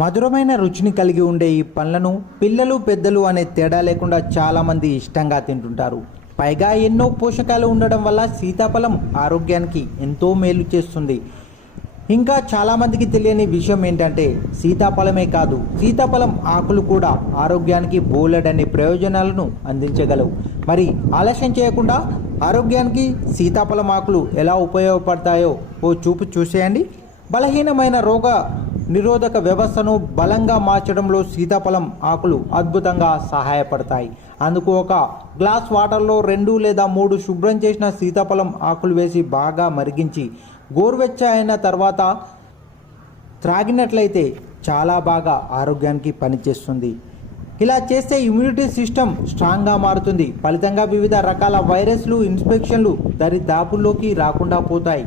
మధురమైన రుచిని కలిగి ఉండే ఈ పండ్లను పిల్లలు పెద్దలు అనే తేడా లేకుండా చాలామంది ఇష్టంగా తింటుంటారు. పైగా ఎన్నో పోషకాలు ఉండడం వల్ల సీతాఫలం ఆరోగ్యానికి ఎంతో మేలు చేస్తుంది. ఇంకా చాలామందికి తెలియని విషయం ఏంటంటే సీతాఫలమే కాదు, సీతాఫలం ఆకులు కూడా ఆరోగ్యానికి బోలెడన్ని ప్రయోజనాలను అందించగలవు. మరి ఆలస్యం చేయకుండా ఆరోగ్యానికి సీతాఫలం ఆకులు ఎలా ఉపయోగపడతాయో ఓ చూపు చూసేయండి. బలహీనమైన రోగ నిరోధక వ్యవస్థను బలంగా మార్చడంలో సీతాఫలం ఆకులు అద్భుతంగా సహాయపడతాయి. అందుకు ఒక గ్లాస్ వాటర్లో 2 లేదా 3 శుభ్రం చేసిన సీతాఫలం ఆకులు వేసి బాగా మరిగించి గోరువెచ్చ అయిన తర్వాత త్రాగినట్లయితే చాలా బాగా ఆరోగ్యానికి పనిచేస్తుంది. ఇలా చేస్తే ఇమ్యూనిటీ సిస్టమ్ స్ట్రాంగ్గా మారుతుంది. ఫలితంగా వివిధ రకాల వైరస్లు, ఇన్ఫెక్షన్లు దరిదాపుల్లోకి రాకుండా పోతాయి.